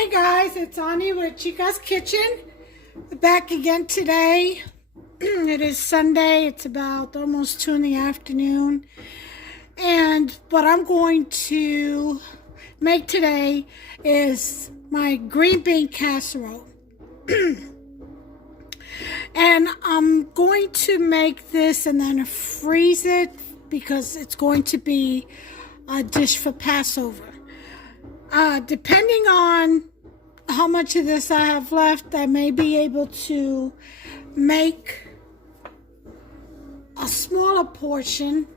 Hey guys, it's Ani with Chica's Kitchen. Back again today. It is Sunday. It's about almost 2 in the afternoon. And what I'm going to make today is my green bean casserole. And I'm going to make this and then freeze it because it's going to be a dish for Passover. Depending on how much of this I have left, I may be able to make a smaller portion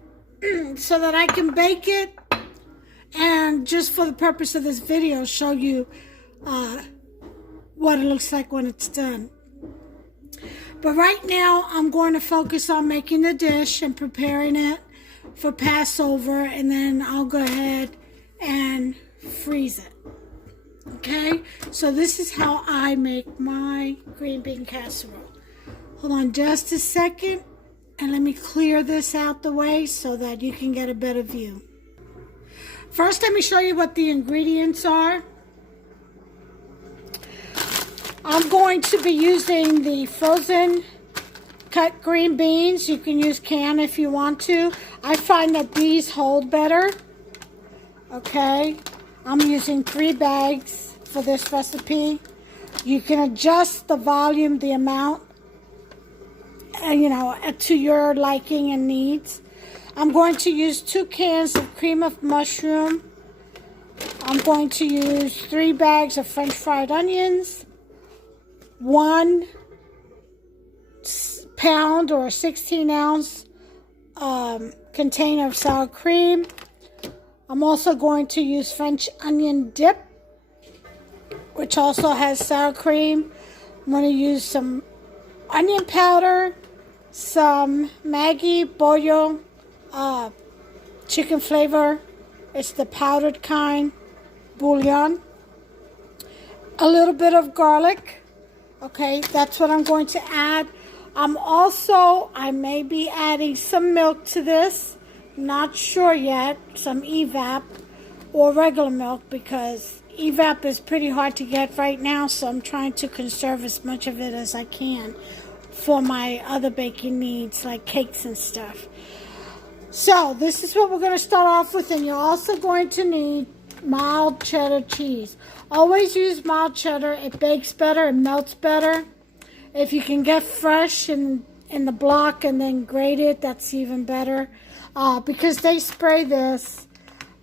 so that I can bake it, and just for the purpose of this video, show you what it looks like when it's done. But right now, I'm going to focus on making the dish and preparing it for Passover, and then I'll go ahead and freeze it. Okay, so this is how I make my green bean casserole. Hold on just a second and let me clear this out the way so that you can get a better view. First, let me show you what the ingredients are. I'm going to be using the frozen cut green beans. You can use canned if you want to. I find that these hold better. Okay, I'm using 3 bags for this recipe. You can adjust the volume, the amount, to your liking and needs. I'm going to use 2 cans of cream of mushroom. I'm going to use 3 bags of French fried onions, 1 pound or 16-ounce container of sour cream. I'm also going to use French onion dip, which also has sour cream. I'm going to use some onion powder, some Maggi Pollo chicken flavor. It's the powdered kind, bouillon. A little bit of garlic. Okay, that's what I'm going to add. I may be adding some milk to this. Not sure yet. Some evap or regular milk, because evap is pretty hard to get right now, so I'm trying to conserve as much of it as I can for my other baking needs like cakes and stuff. So this is what we're going to start off with, and you're also going to need mild cheddar cheese. Always use mild cheddar. It bakes better, it melts better. If you can get fresh in the block and then grate it, that's even better. Because they spray this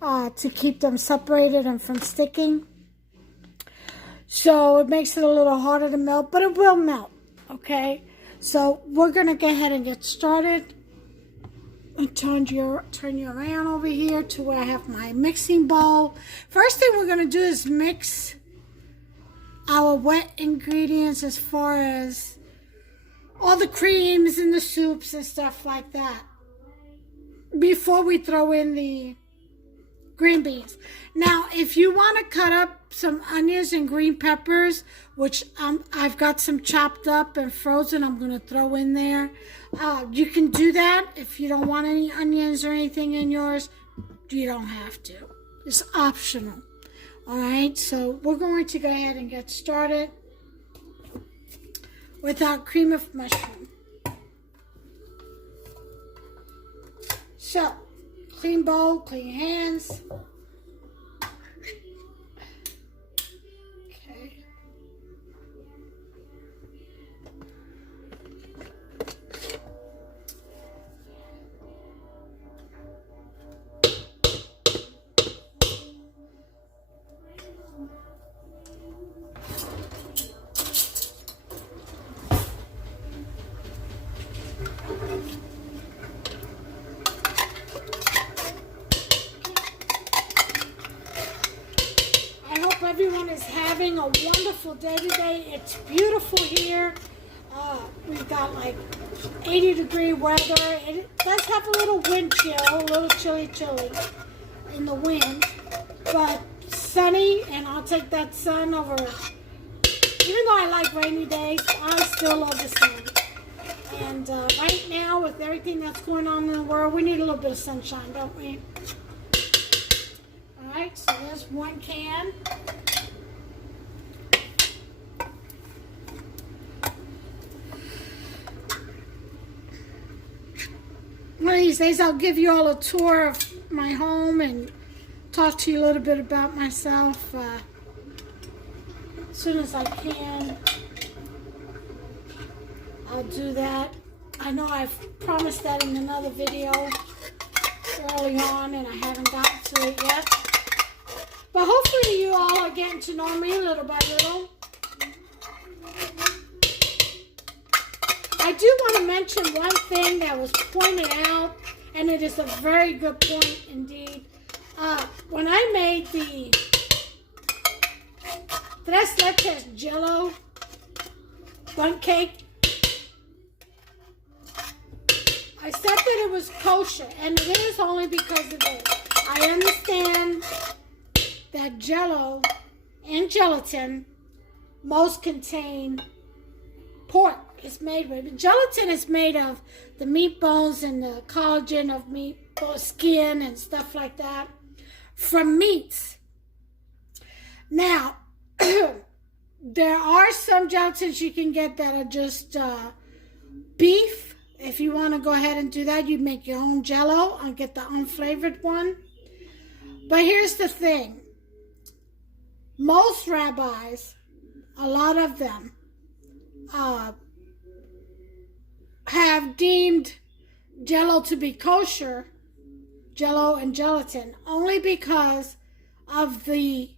to keep them separated and from sticking. So it makes it a little harder to melt, but it will melt, okay? So we're going to go ahead and get started. And turn you around over here to where I have my mixing bowl. First thing we're going to do is mix our wet ingredients, as far as all the creams and the soups and stuff like that, before we throw in the green beans. Now, if you want to cut up some onions and green peppers, which I've got some chopped up and frozen, I'm going to throw in there. You can do that. If you don't want any onions or anything in yours, you don't have to. It's optional. All right, so we're going to go ahead and get started with our cream of mushroom. So, clean bowl, clean hands. Okay. Everyone is having a wonderful day today. It's beautiful here. We've got like 80-degree weather. It does have a little wind chill, a little chilly in the wind, but sunny, and I'll take that sun over. Even though I like rainy days, I still love the sun. And right now, with everything that's going on in the world, we need a little bit of sunshine, don't we? All right, so there's 1 can. these days I'll give you all a tour of my home and talk to you a little bit about myself as soon as I can. I'll do that. I know I've promised that in another video early on and I haven't gotten to it yet. But hopefully you all are getting to know me little by little. I do want to mention one thing that was pointed out, and it is a very good point indeed. When I made the tres leches jello bun cake, I said that it was kosher, and it is only because of it. I understand that jello and gelatin most contain pork. It's made with gelatin is made of the meat bones and the collagen of meat skin and stuff like that from meats. Now, there are some gelatins you can get that are just beef. If you want to go ahead and do that, you make your own jello and get the unflavored one. But here's the thing. Most rabbis, a lot of them, have deemed jello to be kosher, jello and gelatin, only because of the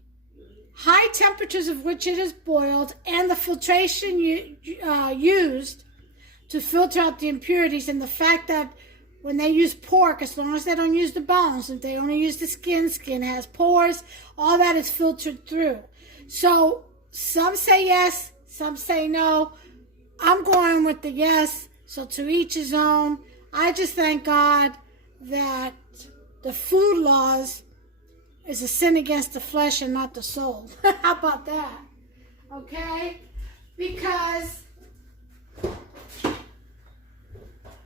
high temperatures of which it is boiled and the filtration used to filter out the impurities, and the fact that when they use pork, as long as they don't use the bones, if they only use the skin has pores, all that is filtered through. So some say yes, some say no. I'm going with the yes, so to each his own. I just thank God that the food laws is a sin against the flesh and not the soul. How about that? Okay? Because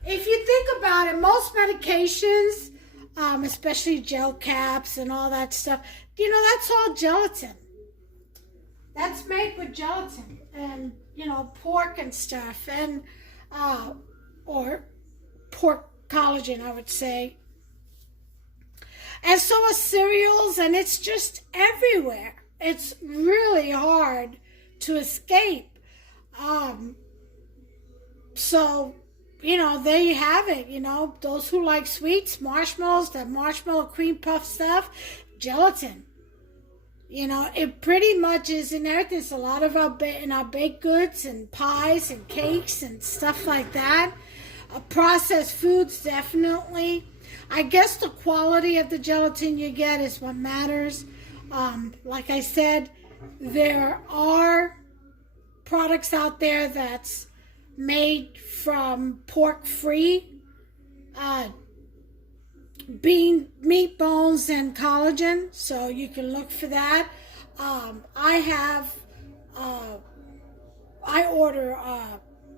if you think about it, most medications, especially gel caps and all that stuff, you know, that's all gelatin. That's made with gelatin and, you know, pork and stuff, and or pork collagen, I would say. And so are cereals, and it's just everywhere. It's really hard to escape. So, you know, there you have it. You know, those who like sweets, marshmallows, that marshmallow cream puff stuff, gelatin. You know, it pretty much is in everything. It's a lot of our baked goods and pies and cakes and stuff like that. Processed foods, definitely. I guess the quality of the gelatin you get is what matters. Like I said, there are products out there that's made from pork-free meat bones and collagen, so you can look for that. I order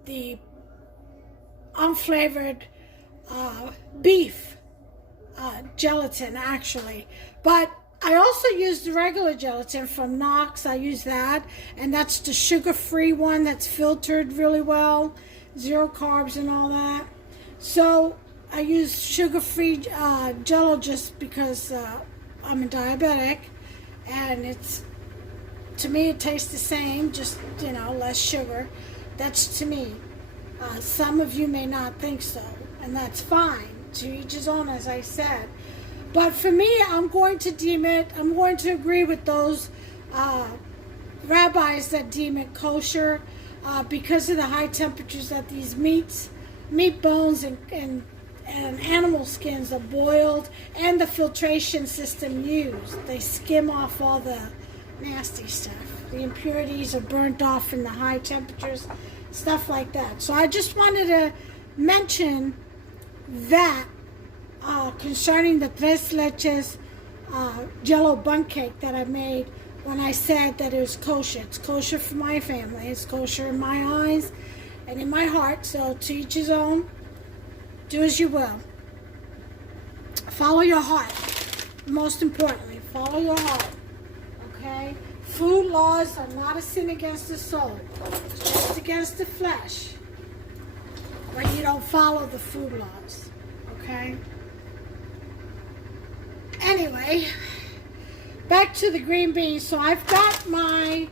the unflavored beef gelatin, actually, but I also use the regular gelatin from Knox. I use that, and that's the sugar-free one that's filtered really well, 0 carbs and all that. So I use sugar-free Jello just because I'm a diabetic, and to me it tastes the same, just, you know, less sugar. That's to me. Some of you may not think so, and that's fine. To each his own, as I said. But for me, I'm going to agree with those rabbis that deem it kosher because of the high temperatures that these meat bones and animal skins are boiled, and the filtration system used. They skim off all the nasty stuff. The impurities are burnt off in the high temperatures, stuff like that. So I just wanted to mention that concerning the tres leches jello bun cake that I made when I said that it was kosher. It's kosher for my family. It's kosher in my eyes and in my heart. So to each his own. Do as you will. Follow your heart. Most importantly, follow your heart. Okay? Food laws are not a sin against the soul. It's just against the flesh. When you don't follow the food laws. Okay. Anyway, back to the green beans. So I've got my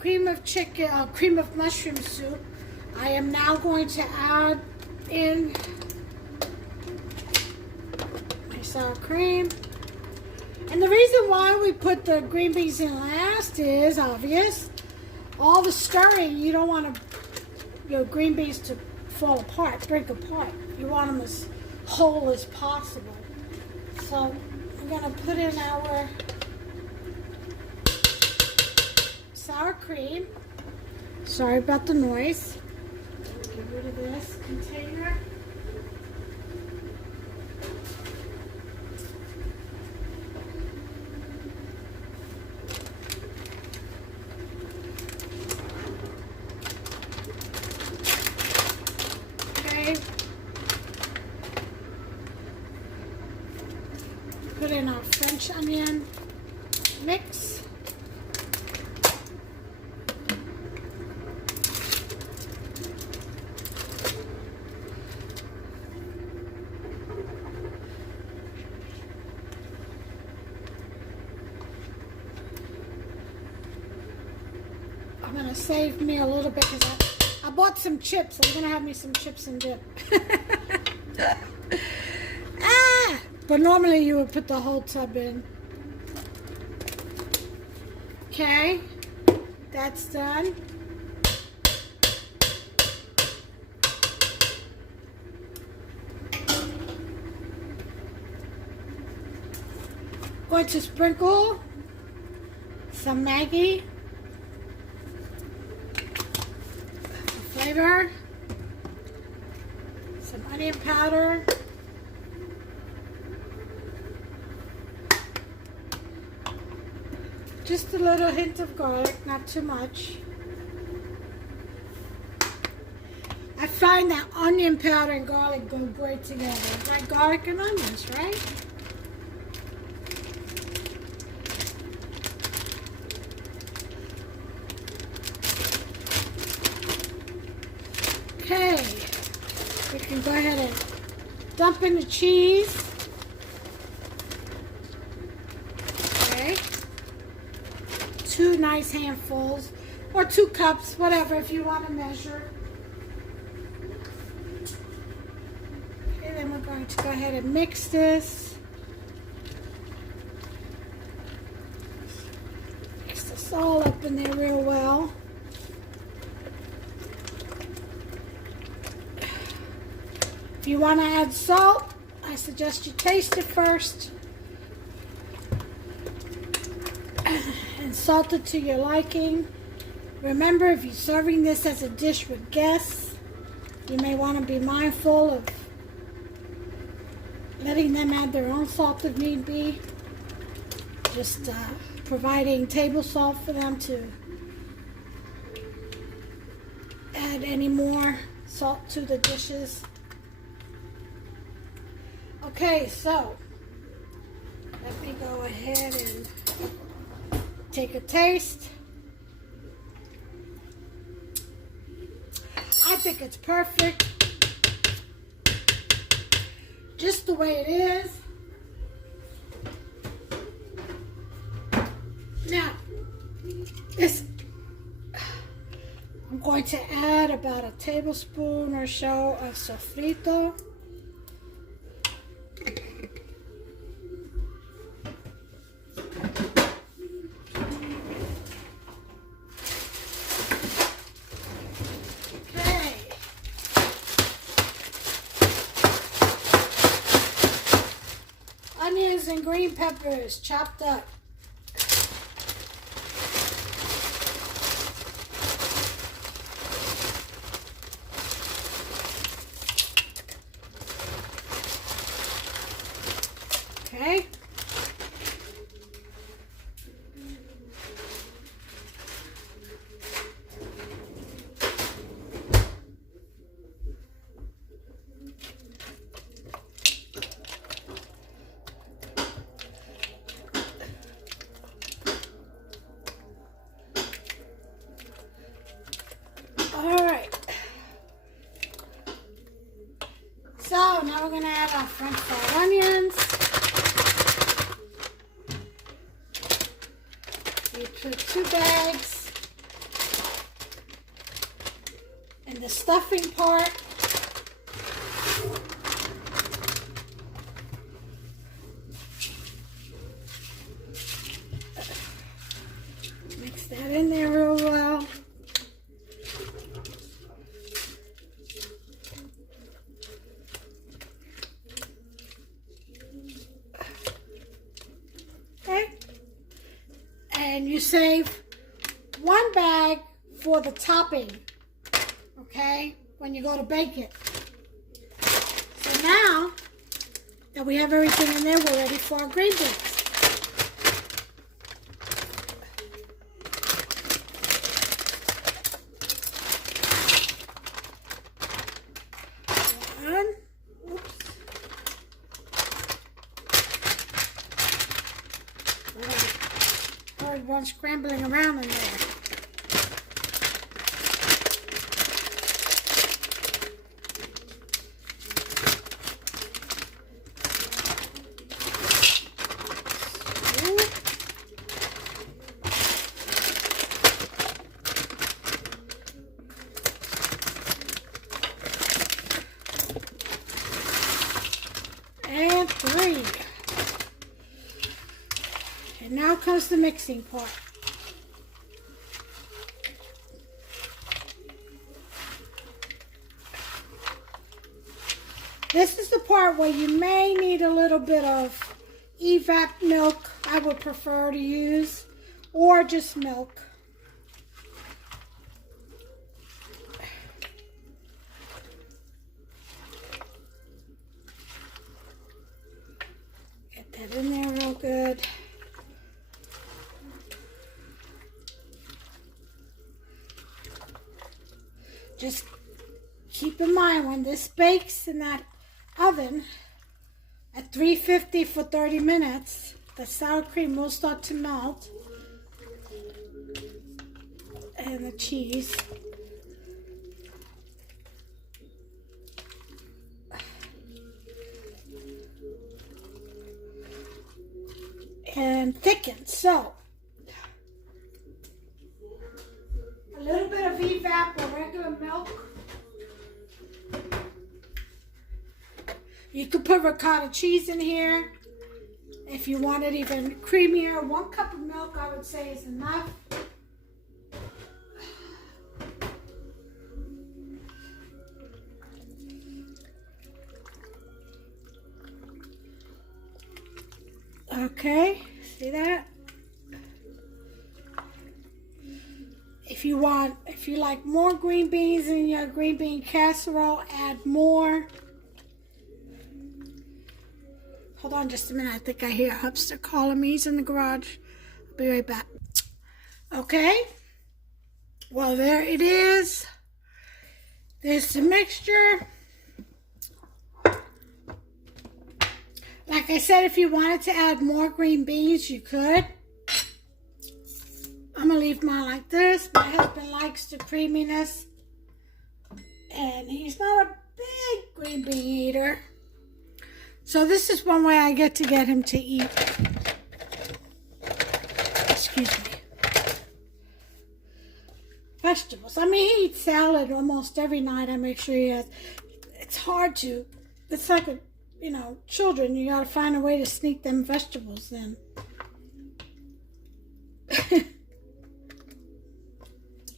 cream of mushroom soup. I am now going to add in my sour cream. And the reason why we put the green beans in last is obvious. All the stirring, you don't want your green beans to fall apart, break apart. You want them as whole as possible. So I'm going to put in our sour cream. Sorry about the noise. Get rid of this container. Okay. Put in our French onion mix. I'm going to save me a little bit because I bought some chips. I'm going to have me some chips and dip. But normally you would put the whole tub in. Okay, that's done. Going to sprinkle some Maggi flavor, some onion powder, just a little hint of garlic, not too much. I find that onion powder and garlic go great together. Like garlic and onions, right? Okay, we can go ahead and dump in the cheese. Okay, 2 nice handfuls, or 2 cups, whatever, if you want to measure. Okay, then we're going to go ahead and mix this. Mix this all up in there real well. If you want to add salt, I suggest you taste it first and salt it to your liking. Remember, if you're serving this as a dish with guests, you may want to be mindful of letting them add their own salt if need be. Just providing table salt for them to add any more salt to the dishes. Okay, so let me go ahead and take a taste. I think it's perfect, just the way it is. Now, I'm going to add about a tablespoon or so of sofrito. Onions and green peppers chopped up. Okay. we're going to add our French fried onions. You put 2 bags in the stuffing part. Mix that in there real well. Okay. And you save 1 bag for the topping, okay, when you go to bake it. So now that we have everything in there, we're ready for our green beans. One scrambling around in there. And 3. And now comes the mixing part. This is the part where you may need a little bit of evap milk, I would prefer to use, or just milk. Get that in there real good. Just keep in mind when this bakes in that oven at 350 for 30 minutes, the sour cream will start to melt and the cheese. And thicken. So a little bit of evap or regular milk. You could put ricotta cheese in here if you want it even creamier. 1 cup of milk, I would say, is enough. Okay, see that? If you like more green beans in your green bean casserole, add more. Hold on just a minute. I think I hear Hubster calling me. He's in the garage. I'll be right back. Okay. Well, there it is. There's the mixture. Like I said, if you wanted to add more green beans, you could. I'm going to leave mine like this. My husband likes the creaminess. And he's not a big green bean eater. So this is one way I get him to eat. Excuse me. Vegetables. I mean, he eats salad almost every night. I make sure he has. It's hard to. It's like a, children. You got to find a way to sneak them vegetables in.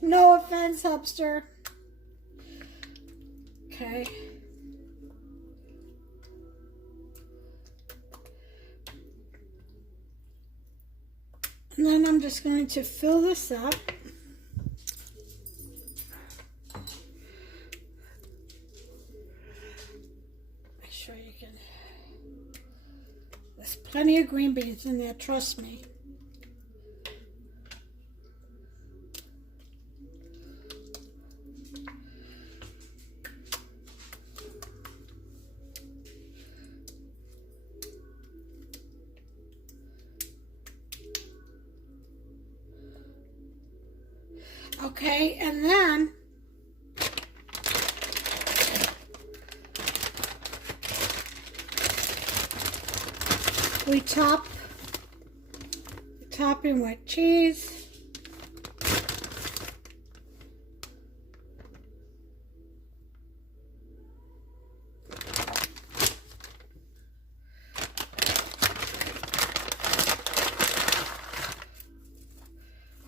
No offense, Hubster. Okay. And then I'm just going to fill this up. Make sure you can. There's plenty of green beans in there, trust me. Okay, and then We top the topping with cheese.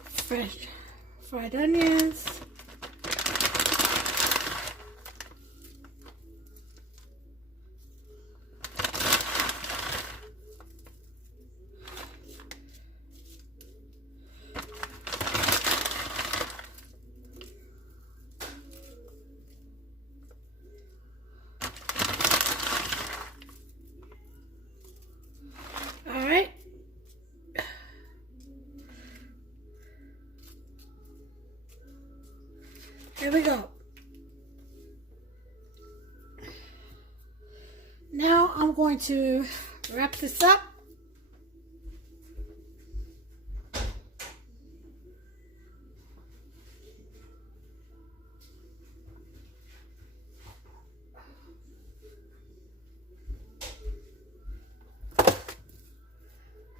Fresh fried onions. All right. Here we go. Now I'm going to wrap this up.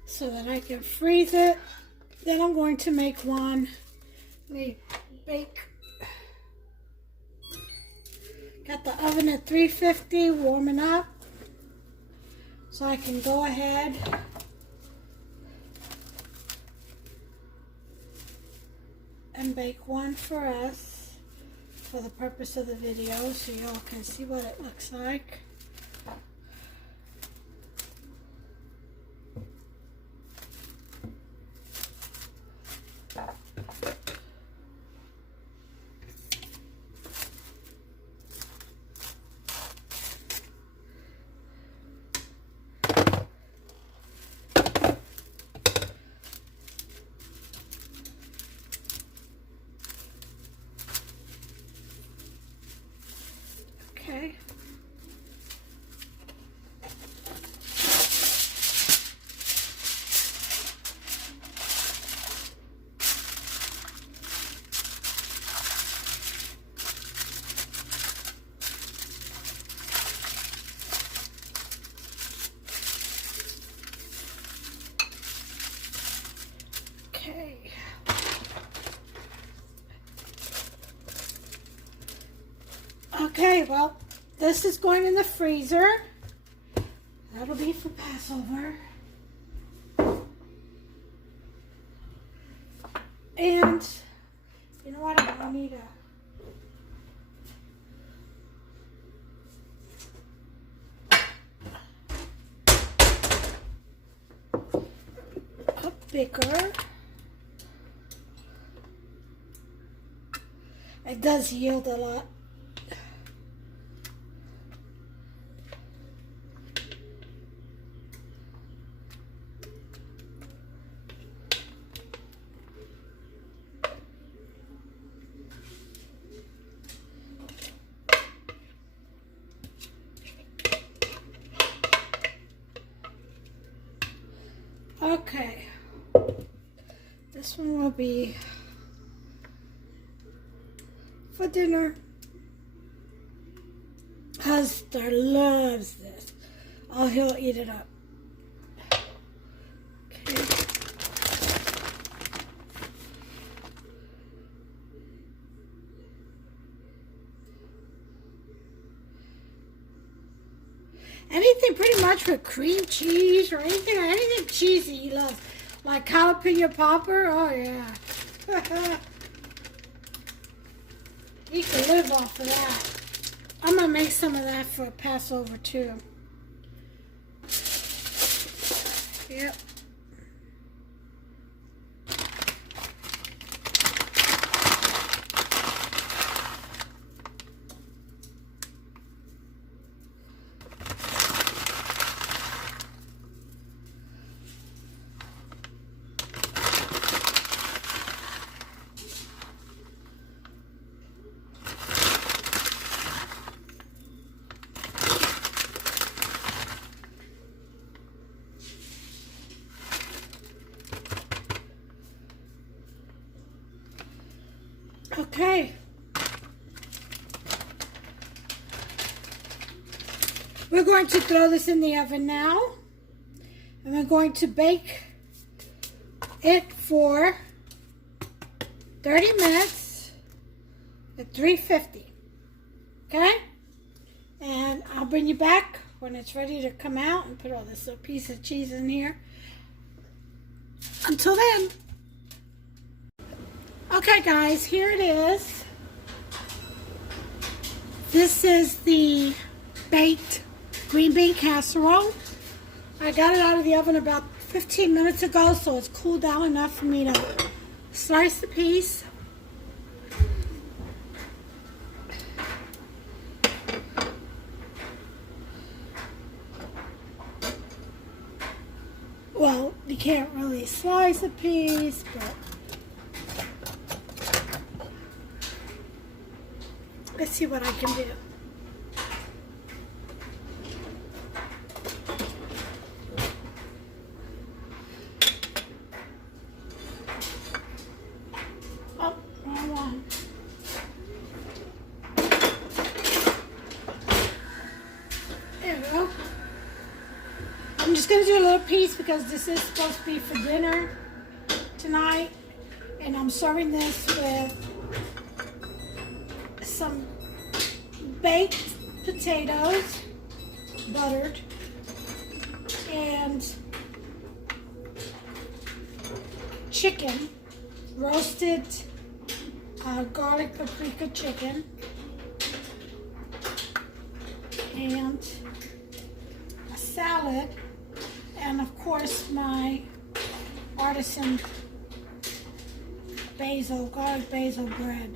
So that I can freeze it. Then I'm going to make one. Let me bake. Got the oven at 350 warming up. So I can go ahead and bake one for us for the purpose of the video so y'all can see what it looks like. Okay. Okay. Okay, well, this is going in the freezer. That'll be for Passover. And you know what? I need a bigger. It does yield a lot. Okay, this one will be for dinner. Husband loves this. Oh, he'll eat it up. Okay. Anything pretty much with cream cheese or anything cheesy you love. Like jalapeno popper, oh yeah. You can live off of that. I'm gonna make some of that for Passover too. Yep. Okay. We're going to throw this in the oven now. And we're going to bake it for 30 minutes at 350. Okay? And I'll bring you back when it's ready to come out and put all this little piece of cheese in here. Until then. Okay guys, here it is. This is the baked green bean casserole. I got it out of the oven about 15 minutes ago, so it's cooled down enough for me to slice the piece. Well, you can't really slice a piece, but let's see what I can do. Oh, wrong one. There we go. I'm just going to do a little piece because this is supposed to be for dinner tonight. And I'm serving this with some baked potatoes, buttered, and chicken, roasted garlic paprika chicken, and a salad, and of course my artisan basil, garlic basil bread.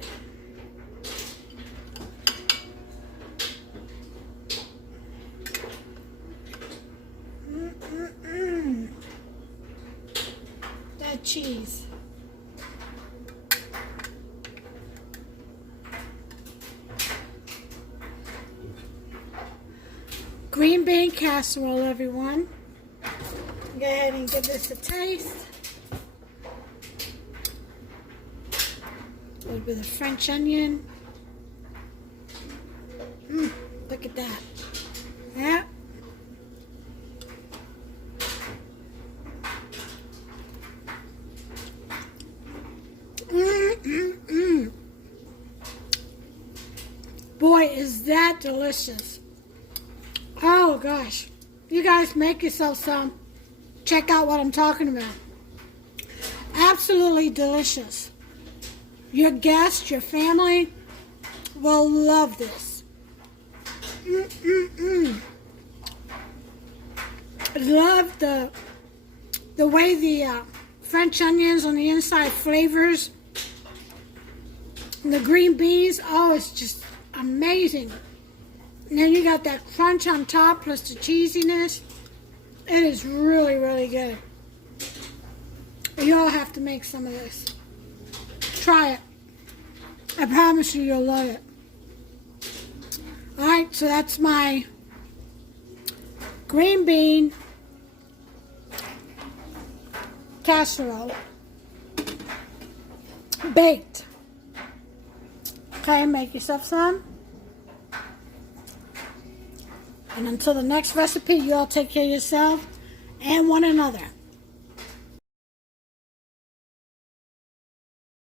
That cheese. Green bean casserole, everyone. Go ahead and give this a taste. A little bit of French onion. Look at that. Yeah. Boy, is that delicious. Oh gosh. You guys make yourself some. Check out what I'm talking about. Absolutely delicious. Your guests, your family will love this. I love the way the French onions on the inside flavors. And the green beans, oh, it's just amazing. And then you got that crunch on top plus the cheesiness. It is really, really good. You all have to make some of this. Try it. I promise you, you'll love it. Alright, so that's my green bean casserole. Baked. Okay, make yourself some. And until the next recipe, you all take care of yourself and one another.